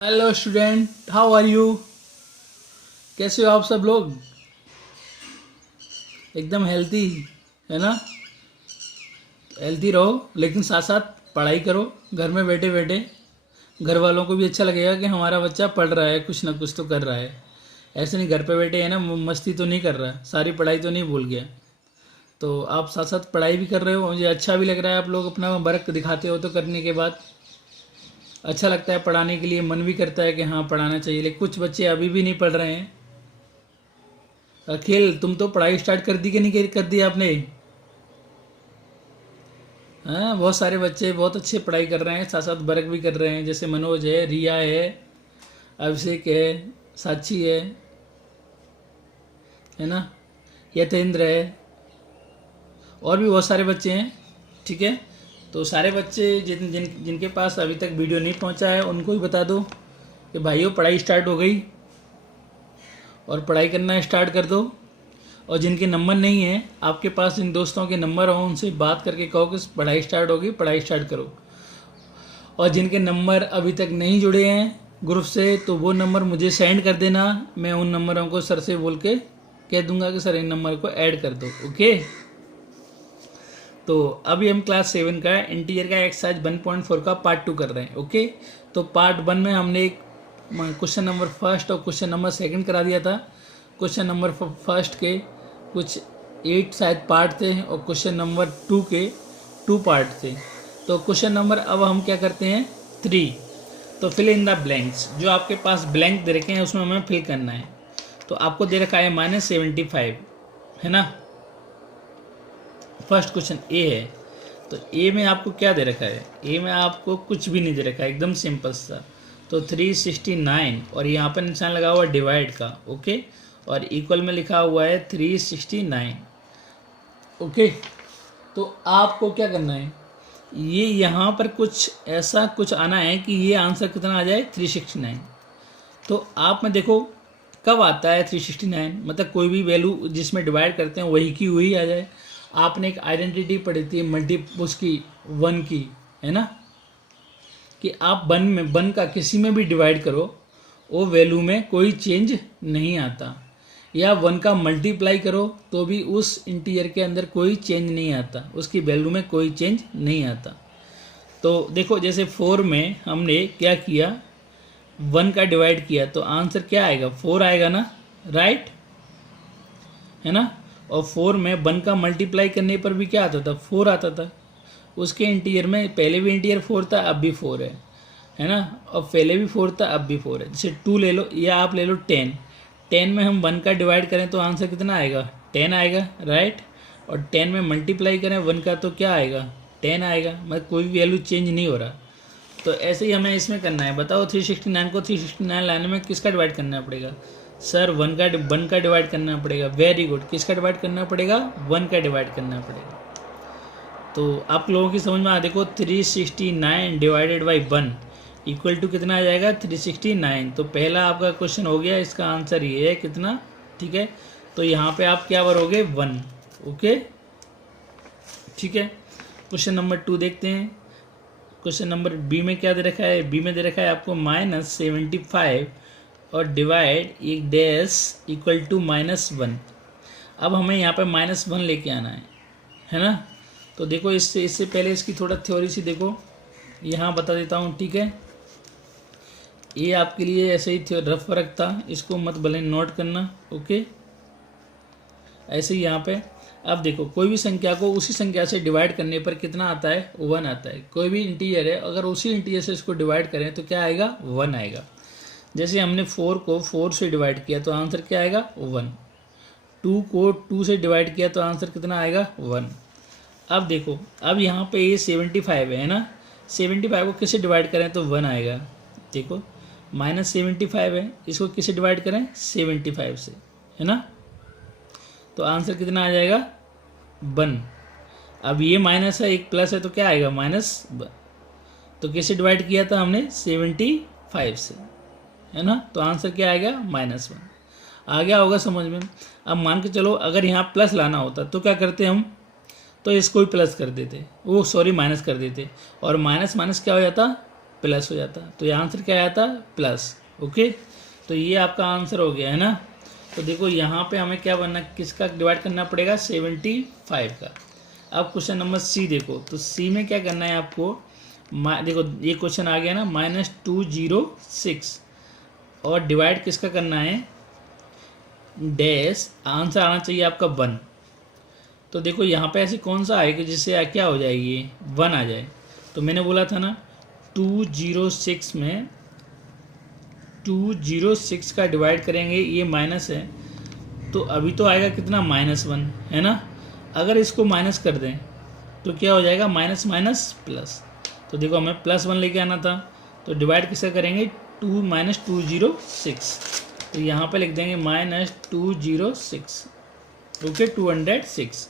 Hello student, how are you? कैसे हो आप सब लोग? एकदम हेल्थी है ना? हेल्थी रहो, लेकिन साथ साथ पढ़ाई करो। घर में बैठे बैठे घर वालों को भी अच्छा लगेगा कि हमारा बच्चा पढ़ रहा है, कुछ ना कुछ तो कर रहा है। ऐसे नहीं घर पे बैठे है ना, मस्ती तो नहीं कर रहा, सारी पढ़ाई तो नहीं भूल गया। तो आप साथ साथ पढ़ाई भी कर रहे हो, मुझे अच्छा भी लग रहा है। आप लोग अपना वर्क दिखाते हो तो करने के बाद अच्छा लगता है, पढ़ाने के लिए मन भी करता है कि हाँ पढ़ाना चाहिए। लेकिन कुछ बच्चे अभी भी नहीं पढ़ रहे हैं। अखिल, तुम तो पढ़ाई स्टार्ट कर दी कि नहीं कर दी आपने? हाँ, बहुत सारे बच्चे बहुत अच्छे पढ़ाई कर रहे हैं, साथ साथ वर्क भी कर रहे हैं। जैसे मनोज है, रिया है, अभिषेक है, साक्षी है ना, यतेंद्र है, और भी बहुत सारे बच्चे हैं। ठीक है, तो सारे बच्चे जिनके पास अभी तक वीडियो नहीं पहुंचा है उनको भी बता दो कि भाइयों पढ़ाई स्टार्ट हो गई और पढ़ाई करना स्टार्ट कर दो। और जिनके नंबर नहीं है आपके पास, जिन दोस्तों के नंबर हो उनसे बात करके कहो कि पढ़ाई स्टार्ट होगी, पढ़ाई स्टार्ट करो। और जिनके नंबर अभी तक नहीं जुड़े हैं ग्रुप से, तो वो नंबर मुझे सेंड कर देना। मैं उन नंबरों को सर से बोल के कह दूंगा कि सर इन नंबर को ऐड कर दो। ओके, तो अभी हम क्लास 7 का इंटीरियर का एक्सरसाइज 1.4 का पार्ट 2 कर रहे हैं। ओके, तो पार्ट 1 में हमने एक क्वेश्चन नंबर फर्स्ट और क्वेश्चन नंबर सेकंड करा दिया था। क्वेश्चन नंबर फर्स्ट के कुछ 8 शायद पार्ट थे और क्वेश्चन नंबर 2 के 2 पार्ट थे। तो क्वेश्चन नंबर अब हम क्या करते हैं 3। तो फिल इन द ब्लैंक्स, जो आपके पास ब्लैंक दे रखे हैं उसमें हमें फिल करना है। तो आपको दे रखा है -75, है ना। फर्स्ट क्वेश्चन ए है, तो ए में आपको क्या दे रखा है? ए में आपको कुछ भी नहीं दे रखा है, एकदम सिंपल सा। तो 369 और यहाँ पर निशान लगा हुआ है डिवाइड का। ओके, और इक्वल में लिखा हुआ है 369। ओके, तो आपको क्या करना है, ये यहाँ पर कुछ ऐसा कुछ आना है कि ये आंसर कितना आ जाए 369। तो आप में देखो कब आता है 369, मतलब कोई भी वैल्यू जिसमें डिवाइड करते हैं वही की वही आ जाए। आपने एक आइडेंटिटी पढ़ी थी मल्टी उसकी 1 की, है ना, कि आप 1 का किसी में भी डिवाइड करो वो वैल्यू में कोई चेंज नहीं आता, या 1 का मल्टीप्लाई करो तो भी उस इंटीजर के अंदर कोई चेंज नहीं आता, उसकी वैल्यू में कोई चेंज नहीं आता। तो देखो जैसे 4 में हमने क्या किया, 1 का डिवाइड किया तो आंसर क्या आएगा 4 आएगा ना, राइट, है ना। और 4 में 1 का मल्टीप्लाई करने पर भी क्या आता था 4 आता था। उसके इंटीजर में पहले भी इंटीजर 4 था, अब भी 4 है ना। और पहले भी 4 था, अब भी 4 है। जैसे 2 ले लो या आप ले लो 10। 10 में हम 1 का डिवाइड करें तो आंसर कितना आएगा 10 आएगा, राइट। और 10 में मल्टीप्लाई करें 1 का तो क्या आएगा 10 आएगा, मतलब कोई भी वैल्यू चेंज नहीं हो रहा। तो ऐसे ही हमें इसमें करना है। बताओ 369 को 369 लाने में किसका डिवाइड करना पड़ेगा? सर 1 का डिवाइड करना पड़ेगा। वेरी गुड, किसका डिवाइड करना पड़ेगा 1 का डिवाइड करना पड़ेगा। तो आप लोगों की समझ में आ, देखो 369 डिवाइडेड बाई 1 इक्वल टू कितना आ जाएगा 369। तो पहला आपका क्वेश्चन हो गया, इसका आंसर ये है कितना, ठीक है। तो यहाँ पे आप क्या भरोगे 1। ओके, ठीक है। क्वेश्चन नंबर 2 देखते हैं। क्वेश्चन नंबर बी में क्या दे रखा है? बी में दे रखा है आपको -75 और डिवाइड एक डैश इक्वल टू -1। अब हमें यहाँ पे -1 लेके आना है ना। तो देखो इससे पहले इसकी थोड़ा थ्योरी सी देखो, यहाँ बता देता हूँ, ठीक है। ये आपके लिए ऐसे ही रफ वर्क था, इसको मत भले नोट करना। ओके, ऐसे ही यहाँ पे अब देखो कोई भी संख्या को उसी संख्या से डिवाइड करने पर कितना आता है 1 आता है। कोई भी इंटीजर है, अगर उसी इंटीजर से इसको डिवाइड करें तो क्या आएगा 1 आएगा। जैसे हमने 4 को 4 से डिवाइड किया तो आंसर क्या आएगा 1। 2 को 2 से डिवाइड किया तो आंसर कितना आएगा 1। अब देखो, अब यहाँ पे ये 75 है ना, 75 को किससे डिवाइड करें तो 1 आएगा। देखो -75 है, इसको किससे डिवाइड करें 75 से, है ना। तो आंसर कितना आ जाएगा 1। अब ये माइनस है, एक प्लस है, तो क्या आएगा -1। तो किससे डिवाइड किया था हमने 75 से, है ना। तो आंसर क्या आएगा -1। आ गया होगा समझ में। अब मान के चलो अगर यहाँ प्लस लाना होता तो क्या करते हम, तो इसको भी प्लस कर देते, वो सॉरी माइनस कर देते, और माइनस माइनस क्या हो जाता प्लस हो जाता। तो ये आंसर क्या आया था? प्लस। ओके, तो ये आपका आंसर हो गया है ना। तो देखो यहाँ पे हमें क्या बनना, किसका डिवाइड करना पड़ेगा? 75 का। अब क्वेश्चन नंबर सी देखो, तो सी में क्या करना है आपको? देखो ये क्वेश्चन आ गया ना, -206 और डिवाइड किसका करना है? डैश, आंसर आना चाहिए आपका 1। तो देखो यहाँ पे ऐसे कौन सा आएगा जिससे क्या हो जाएगी? 1 आ जाए। तो मैंने बोला था ना 206 में 206 का डिवाइड करेंगे, ये माइनस है तो अभी तो आएगा कितना? -1 है ना। अगर इसको माइनस कर दें तो क्या हो जाएगा? Minus minus plus. तो देखो हमें +1 लेके आना था, तो डिवाइड किससे करेंगे? 2 - 206। तो यहाँ पे लिख देंगे -206। ओके, 206।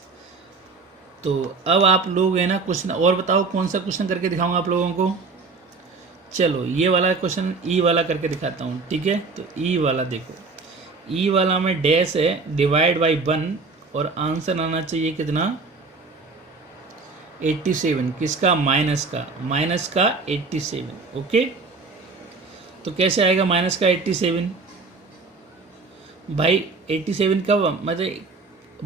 तो अब आप लोग है ना क्वेश्चन और बताओ, कौन सा क्वेश्चन करके दिखाऊंगा आप लोगों को? चलो ये वाला क्वेश्चन ई वाला करके दिखाता हूँ, ठीक है। तो ई वाला देखो, ई वाला में डैश है डिवाइड बाई 1 और आंसर आना चाहिए कितना? 87। किसका? माइनस का 87। ओके, तो कैसे आएगा माइनस का 87? भाई 87 का मतलब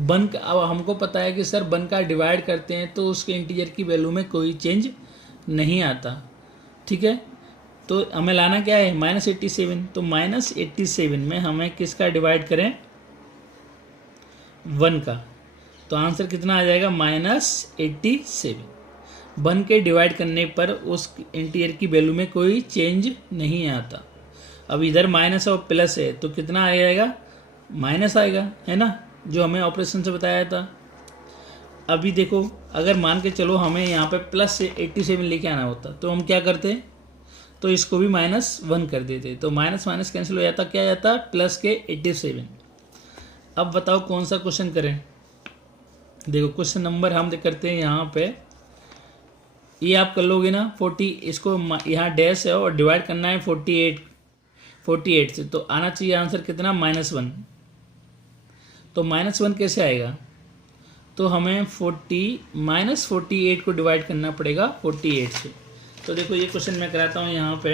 1 का, अब हमको पता है कि सर 1 का डिवाइड करते हैं तो उसके इंटीजर की वैल्यू में कोई चेंज नहीं आता, ठीक है। तो हमें लाना क्या है? -87। तो -87 में हमें किसका डिवाइड करें? 1 का। तो आंसर कितना आ जाएगा? -87। 1 के डिवाइड करने पर उस इंटीजर की वैल्यू में कोई चेंज नहीं आता। अब इधर माइनस और प्लस है तो कितना आ जाएगा? माइनस आएगा, है ना, जो हमें ऑपरेशन से बताया था। अभी देखो, अगर मान के चलो हमें यहाँ पे प्लस से 87 लेके आना होता तो हम क्या करते? तो इसको भी -1 कर देते, तो माइनस माइनस कैंसिल हो जाता, क्या जाता? प्लस के 87। अब बताओ कौन सा क्वेश्चन करें? देखो क्वेश्चन नंबर हम करते हैं यहाँ पे, ये आप कर लोगे ना 40, इसको यहाँ डैश है और डिवाइड करना है 48 से, तो आना चाहिए आंसर कितना? -1। तो -1 कैसे आएगा? तो हमें 48 को डिवाइड करना पड़ेगा 48 से। तो देखो ये क्वेश्चन मैं कराता हूँ यहाँ पे,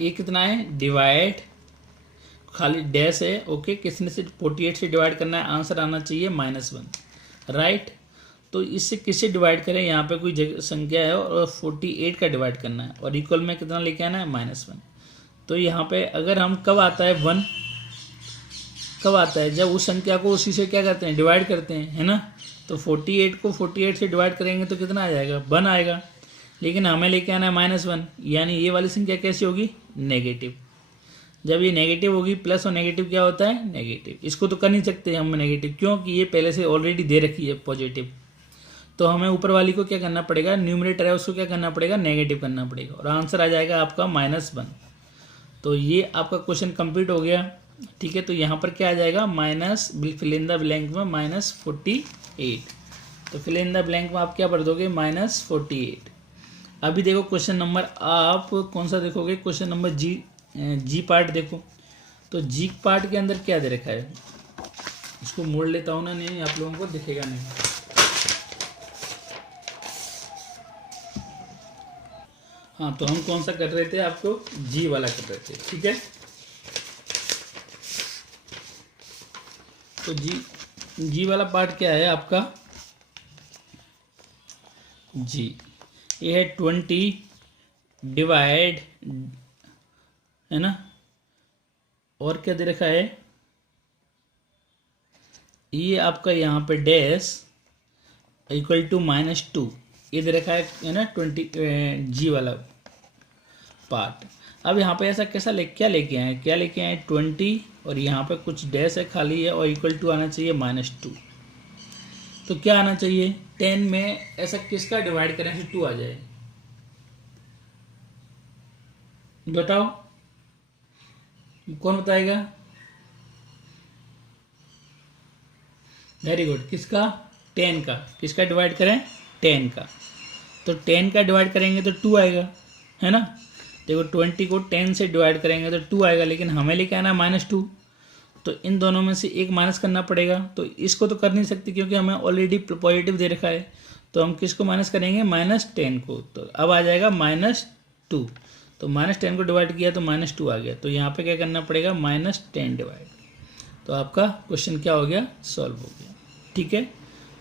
ये कितना है? डिवाइड, खाली डैश है, ओके, किसने से 48 से डिवाइड करना है, आंसर आना चाहिए -1, राइट। तो इससे किससे डिवाइड करें? यहाँ पे कोई संख्या है और 48 का डिवाइड करना है और इक्वल में कितना लेके आना है? -1। तो यहाँ पे अगर हम कब आता है 1, कब आता है? जब उस संख्या को उसी से क्या करते हैं? डिवाइड करते हैं, है ना। तो 48 को 48 से डिवाइड करेंगे तो कितना आ जाएगा? 1 आएगा। लेकिन हमें लेके आना है -1, यानी ये वाली संख्या कैसी होगी? नेगेटिव। जब ये नेगेटिव होगी, प्लस और नेगेटिव क्या होता है? नेगेटिव। इसको तो कर नहीं सकते हम नेगेटिव, क्योंकि ये पहले से ऑलरेडी दे रखी है पॉजिटिव। तो हमें ऊपर वाली को क्या करना पड़ेगा? न्यूमरेटर है उसको क्या करना पड़ेगा? नेगेटिव करना पड़ेगा और आंसर आ जाएगा आपका -1। तो ये आपका क्वेश्चन कंप्लीट हो गया, ठीक है। तो यहाँ पर क्या आ जाएगा? फिल इन द ब्लैंक में -48। तो फिल इन द ब्लैंक में आप क्या भर दोगे? -48। अभी देखो क्वेश्चन नंबर, आप कौन सा देखोगे? क्वेश्चन नंबर जी पार्ट देखो। तो जी पार्ट के अंदर क्या दे रखा है? इसको मोड़ लेता हूँ ना, नहीं आप लोगों को दिखेगा नहीं। हाँ, तो हम कौन सा कर रहे थे? आपको जी वाला कर रहे थे, ठीक है। तो जी वाला पार्ट क्या है आपका? जी, ये है 20 डिवाइड, है ना, और क्या दे रखा है? ये आपका यहाँ पे डैश इक्वल टू -2, ये दे रखा है ना 20 जी वाला पार्ट। अब यहाँ पे ऐसा क्या लेके आए? 20 और यहाँ पे कुछ डैश है खाली है और इक्वल टू आना चाहिए -2। तो क्या आना चाहिए? 10 में ऐसा किसका डिवाइड करें तो 2 आ जाए? बताओ, कौन बताएगा? Very good. किसका? 10 का। किसका डिवाइड करें? 10 का। तो 10 का डिवाइड करेंगे तो 2 आएगा, है ना। देखो 20 को 10 से डिवाइड करेंगे तो 2 आएगा, लेकिन हमें लेके आना -2, तो इन दोनों में से एक माइनस करना पड़ेगा। तो इसको तो कर नहीं सकते क्योंकि हमें ऑलरेडी पॉजिटिव दे रखा है, तो हम किसको माइनस करेंगे, -10 को। तो अब आ जाएगा -2, तो -10 को डिवाइड किया तो -2 आ गया। तो यहाँ पे क्या करना पड़ेगा, -10 डिवाइड। तो आपका क्वेश्चन क्या हो गया, सॉल्व हो गया। ठीक है,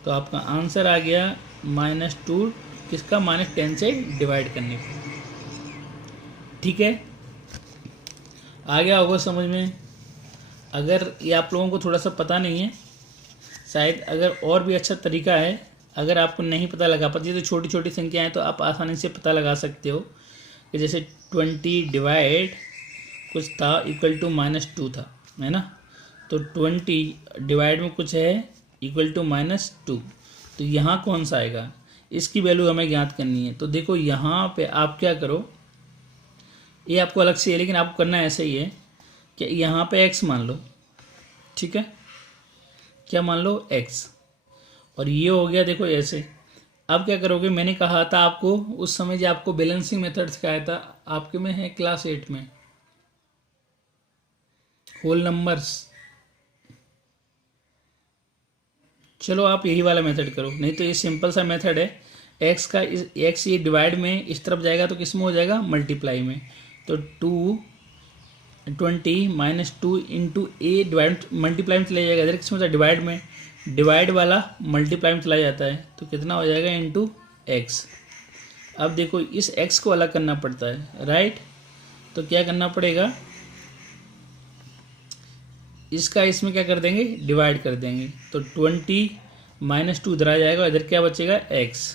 तो आपका आंसर आ गया -2 किसका, -10 से डिवाइड करने पर। ठीक है, आ गया होगा समझ में। अगर ये आप लोगों को थोड़ा सा पता नहीं है, शायद अगर और भी अच्छा तरीका है, अगर आपको नहीं पता लगा पाती तो छोटी छोटी संख्याएं तो आप आसानी से पता लगा सकते हो कि जैसे 20 डिवाइड कुछ था इक्वल टू -2 था, है ना। तो 20 डिवाइड में कुछ है इक्वल टू -2, तो यहाँ कौन सा आएगा, इसकी वैल्यू हमें ज्ञात करनी है। तो देखो यहाँ पे आप क्या करो, ये आपको अलग से है लेकिन आपको करना ऐसे ही है कि यहाँ पे x मान लो, ठीक है, क्या मान लो x, और ये हो गया देखो ऐसे। अब क्या करोगे, मैंने कहा था आपको उस समय जो आपको बैलेंसिंग मेथड सिखाया था, आपके में है क्लास 8 में, होल नंबर्स। चलो आप यही वाला मेथड करो, नहीं तो ये सिंपल सा मेथड है। x का x ये डिवाइड में इस तरफ जाएगा तो किस में हो जाएगा, मल्टीप्लाई में। तो 20 -2 इंटू ए डिवाइड मल्टीप्लाई में चला जाएगा, इधर किस में होता है, डिवाइड में, डिवाइड वाला मल्टीप्लाई में चला जाता है तो कितना हो जाएगा, इंटू एक्स। अब देखो इस x को अलग करना पड़ता है, राइट। तो क्या करना पड़ेगा, इसका इसमें क्या कर देंगे, डिवाइड कर देंगे। तो 20 -2 इधर आ जाएगा, इधर क्या बचेगा, x।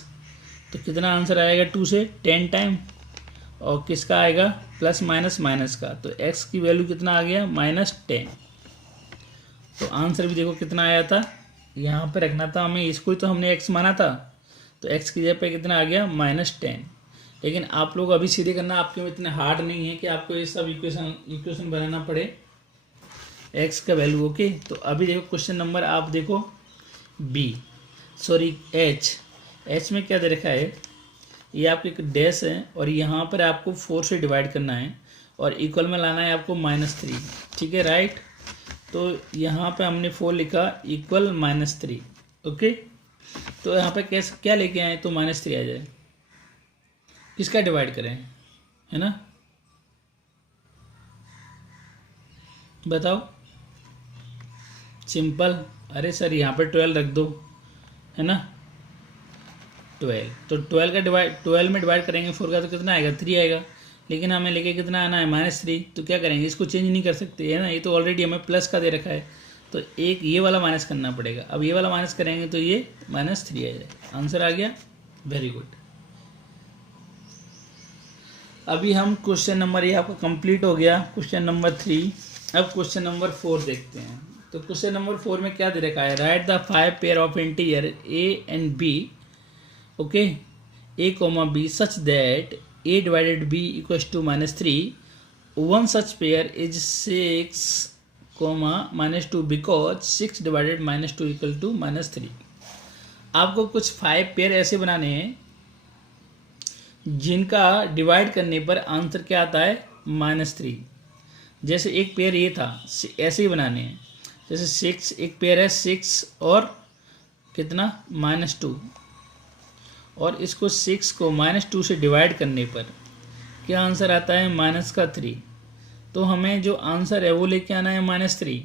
तो कितना आंसर आएगा, 2 से 10 टाइम, और किसका आएगा, प्लस माइनस माइनस का। तो x की वैल्यू कितना आ गया, -10। तो आंसर भी देखो कितना आया था, यहाँ पे रखना था हमें, इसको ही तो हमने x माना था, तो x की जगह पे कितना आ गया, -10। लेकिन आप लोग अभी सीधे करना, आपके में इतने हार्ड नहीं है कि आपको ये सब इक्वेशन बनाना पड़े x का वैल्यू। ओके, तो अभी देखो क्वेश्चन नंबर आप देखो h में क्या दे रखा है, ये आपके एक डैश है और यहाँ पर आपको 4 से डिवाइड करना है और इक्वल में लाना है आपको -3, ठीक है, राइट। तो यहाँ पे हमने 4 लिखा, इक्वल -3। ओके, तो यहाँ पे कैसे क्या लेके आए, तो -3 आ जाए, किसका डिवाइड करें, है ना, बताओ, सिंपल। अरे सर यहाँ पे 12 रख दो, है ना, 12। तो 12 में डिवाइड करेंगे 4 का तो कितना आएगा, 3 आएगा। लेकिन हमें लेके कितना आना है, -3। तो क्या करेंगे, इसको चेंज नहीं कर सकते, है ना, ये तो ऑलरेडी हमें प्लस का दे रखा है। तो एक ये वाला माइनस करना पड़ेगा। अब ये वाला माइनस करेंगे तो ये -3 आ जाएगा। आंसर आ गया, वेरी गुड। अभी हम क्वेश्चन नंबर, ये आपका कंप्लीट हो गया क्वेश्चन नंबर 3। अब क्वेश्चन नंबर 4 देखते हैं। तो क्वेश्चन नंबर 4 में क्या दे रखा है, right the 5 pair of integer a and b, okay, a, b such that a divided b equals to -3. One such pair is 6, -2 because 6 divided -2 equal to -3. आपको कुछ 5 पेयर ऐसे बनाने हैं जिनका डिवाइड करने पर आंसर क्या आता है, -3। जैसे एक पेयर ये था, ऐसे ही बनाने हैं। जैसे 6 एक पेयर है, 6 और कितना, -2, और इसको 6 को -2 से डिवाइड करने पर क्या आंसर आता है, -3। तो हमें जो आंसर है वो लेके आना है -3।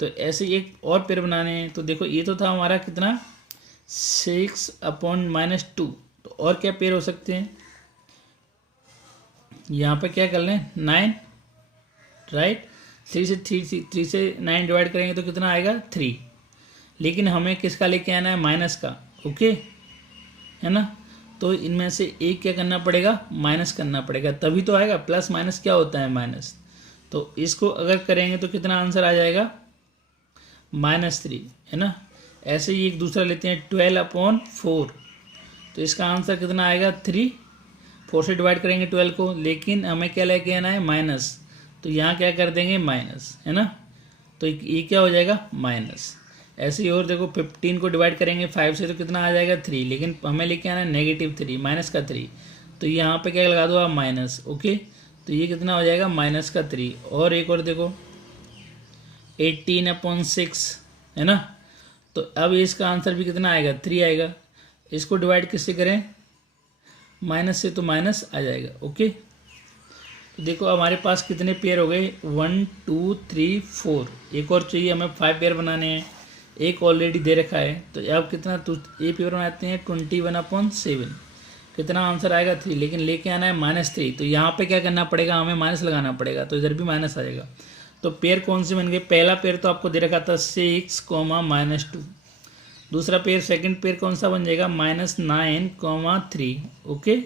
तो ऐसे एक और पेयर बनाने हैं। तो देखो ये तो था हमारा कितना, 6/-2। तो और क्या पेयर हो सकते हैं, यहाँ पे क्या कर लें, 9, राइट। 3 से 9 डिवाइड करेंगे तो कितना आएगा, 3। लेकिन हमें किसका लेके आना है, माइनस का, ओके, है ना। तो इनमें से एक क्या करना पड़ेगा, माइनस करना पड़ेगा, तभी तो आएगा। प्लस माइनस क्या होता है, माइनस। तो इसको अगर करेंगे तो कितना आंसर आ जाएगा, -3, है ना। ऐसे ही एक दूसरा लेते हैं, 12/4। तो इसका आंसर कितना आएगा, 3। 4 से डिवाइड करेंगे 12 को, लेकिन हमें क्या लेके आना है, माइनस। तो यहाँ क्या कर देंगे, माइनस, है ना। तो ये क्या हो जाएगा, माइनस। ऐसे ही और देखो 15 को डिवाइड करेंगे 5 से तो कितना आ जाएगा, 3। लेकिन हमें लेके आना है -3, माइनस का 3। तो यहाँ पे क्या लगा दो आप, माइनस, ओके। तो ये कितना हो जाएगा, -3। और एक और देखो 18/6, है ना। तो अब इसका आंसर भी कितना आएगा, 3 आएगा। इसको डिवाइड किससे करें, माइनस से, तो माइनस आ जाएगा। ओके, तो देखो हमारे पास कितने पेयर हो गए, 1 2 3 4, एक और चाहिए हमें 5 पेयर बनाने हैं, एक ऑलरेडी दे रखा है। तो अब कितना, तो ये पेयर बनाते हैं 21/7, कितना आंसर आएगा 3, लेकिन लेके आना है -3। तो यहाँ पे क्या करना पड़ेगा, हमें माइनस लगाना पड़ेगा, तो इधर भी माइनस आ जाएगा। तो पेयर कौन से बन गए, पहला पेयर तो आपको दे रखा था 6, -2। दूसरा पेयर, सेकंड पेयर कौन सा बन जाएगा, -9, 3। ओके,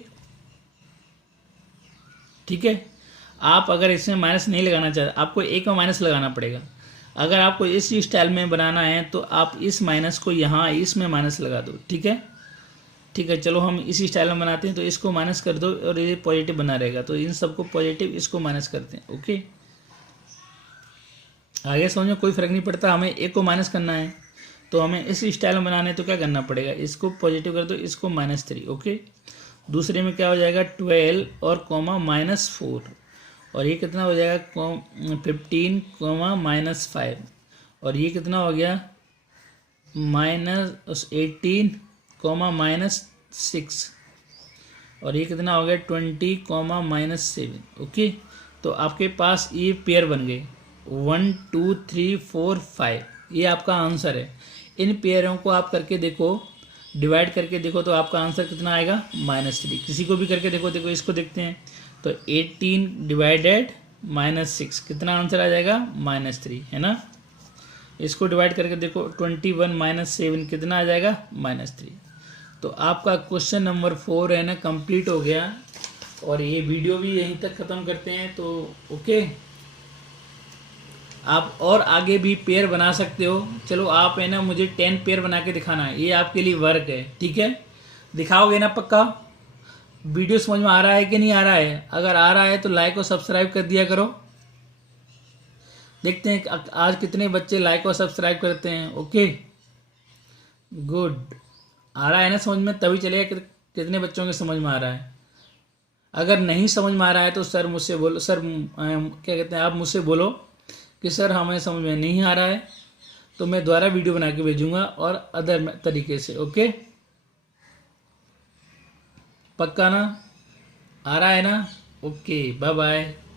ठीक है। आप अगर इसमें माइनस नहीं लगाना चाहते, आपको एक में माइनस लगाना पड़ेगा। अगर आपको इस स्टाइल में बनाना है तो आप इस माइनस को यहाँ इसमें माइनस लगा दो। ठीक है, ठीक है। चलो हम इसी स्टाइल में बनाते हैं, तो इसको माइनस कर दो और ये पॉजिटिव बना रहेगा, तो इन सबको पॉजिटिव, इसको माइनस करते हैं। ओके, आगे समझ में कोई फर्क नहीं पड़ता, हमें एक को माइनस करना है, तो हमें इस स्टाइल में बनाना है तो क्या करना पड़ेगा, इसको पॉजिटिव कर दो, इसको -3। ओके, दूसरे में क्या हो जाएगा, 12 और -4, और ये कितना हो जाएगा, 15, -5, और ये कितना हो गया, -18, -6, और ये कितना हो गया, 20, -7। ओके, तो आपके पास ये पेयर बन गए 1 2 3 4 5, ये आपका आंसर है। इन पेयरों को आप करके देखो, डिवाइड करके देखो, तो आपका आंसर कितना आएगा, -3। किसी को भी करके देखो, देखो इसको देखते हैं, तो 18 डिवाइडेड -6, कितना आंसर आ जाएगा, -3, है ना। इसको डिवाइड करके देखो, 21 -7, कितना आ जाएगा, -3। तो आपका क्वेश्चन नंबर 4 है ना कंप्लीट हो गया, और ये वीडियो भी यहीं तक ख़त्म करते हैं। तो ओके, आप और आगे भी पेयर बना सकते हो। चलो आप है ना, मुझे 10 पेयर बना के दिखाना है, ये आपके लिए वर्क है। ठीक है, दिखाओगे ना पक्का। वीडियो समझ में आ रहा है कि नहीं आ रहा है, अगर आ रहा है तो लाइक और सब्सक्राइब कर दिया करो। देखते हैं आज कितने बच्चे लाइक और सब्सक्राइब करते हैं। ओके, गुड, आ रहा है ना समझ में, तभी चलेगा कितने बच्चों के समझ में आ रहा है। अगर नहीं समझ में आ रहा है तो सर मुझसे बोलो, सर क्या कहते हैं, आप मुझसे बोलो कि सर हमें समझ में नहीं आ रहा है, तो मैं दोबारा वीडियो बना के भेजूंगा और अदर तरीके से। ओके, पक्का ना, आ रहा है ना। Okay, bye bye.